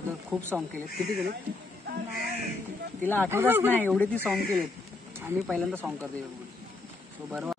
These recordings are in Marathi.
अगोदर खूप सॉन्ग केलेत. किती केलेत तिला आठवतच नाही, एवढे ती सॉन्ग केलेत. आम्ही पहिल्यांदा सॉन्ग करते सो बरोबर.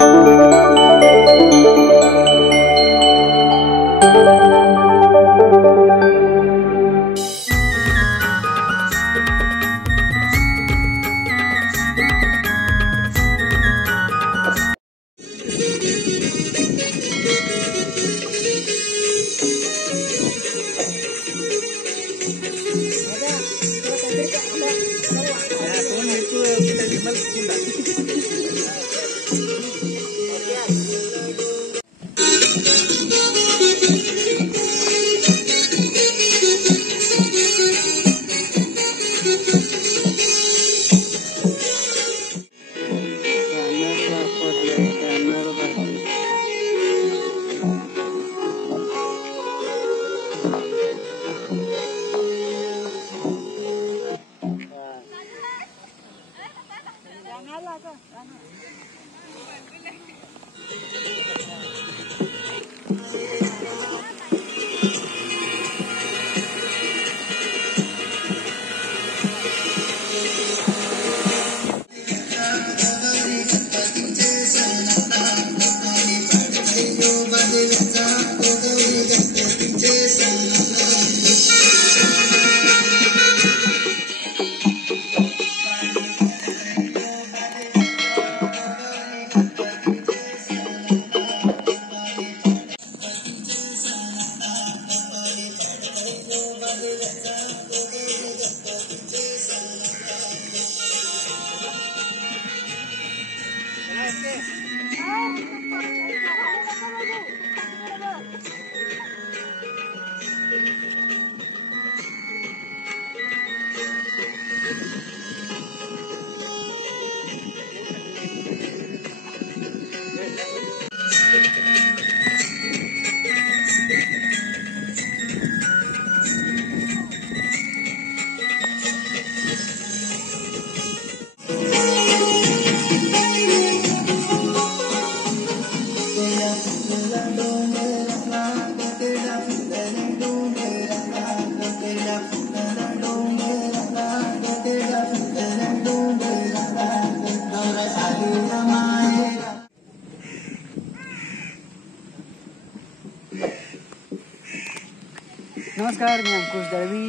नमस्कार, मी अंकुश दळवी.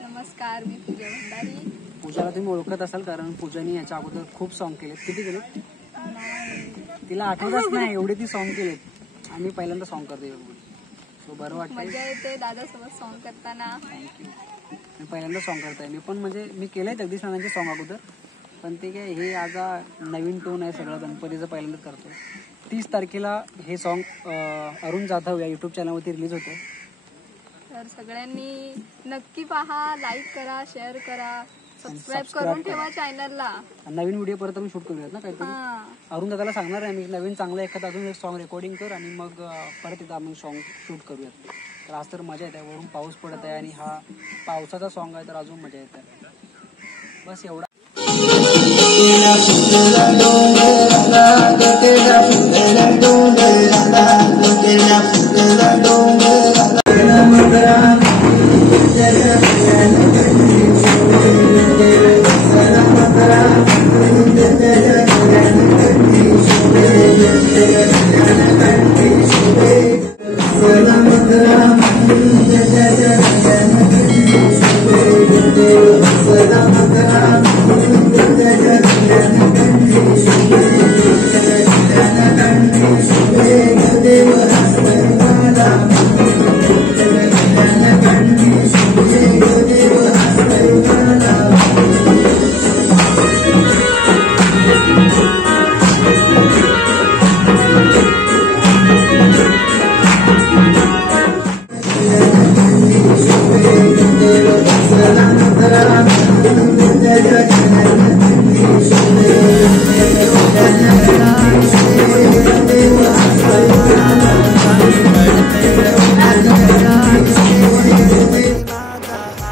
नमस्कार, मी पूजा भंडारी. पूजाला तुम्ही ओळखत असाल कारण पूजाने याच्या अगोदर खूप सॉन्ग केलेत. किती केलेत तिला आठवतच नाही, एवढे ती सॉन्ग केलेत. आम्ही पहिल्यांदा सॉन्ग करते सो बरं वाटतं. मजा येते दादासोबत सॉन्ग करताना. थँक्यू. मी पहिल्यांदा सॉन्ग करताय. मी पण म्हणजे मी केलंय जगदीश नानांचे सॉन्ग अगोदर, पण ते काय हे आता नवीन टोन आहे सगळं, गणपतीचं पहिल्यांदाच करतो. 30 तारखेला हे सॉन्ग अरुण जाधव या यूट्यूब चॅनलवरती रिलीज होतं. तर सगळ्यांनी नक्की पहा, लाईक करा, शेअर करा, सबस्क्राईब करून ठेवा चॅनलला. नवीन व्हिडिओ परत आपण शूट करूयात ना काहीतरी. अरुण दादाला सांगणार आहे मी, नवीन चांगलं एखादा अजून एक सॉन्ग रेकॉर्डिंग कर आणि मग परत इथं आम्ही सॉन्ग शूट करूयात. तर आज तर मजा येते, वरून पाऊस पडत आहे आणि हा पावसाचा सॉन्ग आहे तर अजून मजा येते. बस एवढा.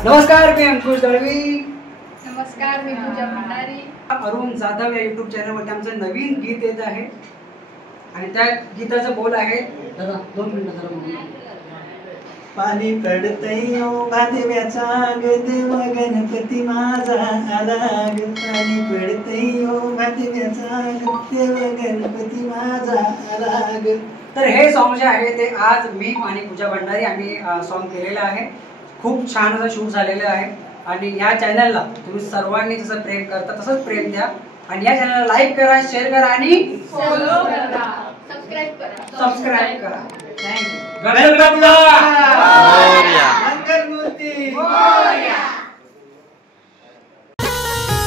नमस्कार, मी अंकुश दळवी. नमस्कार, मी पूजा भंडारी. अरुण जाधव या युट्यूब चॅनलवरती आमचं नवीन गीत येत आहे आणि त्या गीताचं बोल आहे. 2 मिनिटं जरा पाणी पडतंय ओ भादव्याचा ग देव गणपती माझा आला ग पाणी पडतंय ओ भादव्याचा ग देव गणपती माझा आला ग. तर हे सॉन्ग जे आहे ते आज मी आणि पूजा भंडारी आम्ही सॉन्ग केलेलं आहे. खूप छान असं शूट झालेलं आहे आणि या चॅनलला तुम्ही सर्वांनी जसं प्रेम करता तसंच प्रेम द्या आणि या चॅनलला लाईक करा, शेअर करा आणि सबस्क्राईब करा. थँक्यू. मंगलमूर्ती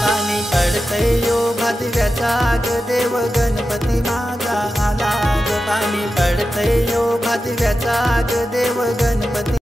पाणी पडतंय ओ भादव्याचा ग देव गणपती माझा आला ग पाणी पडतंय ओ भादव्याचा ग देव गणपती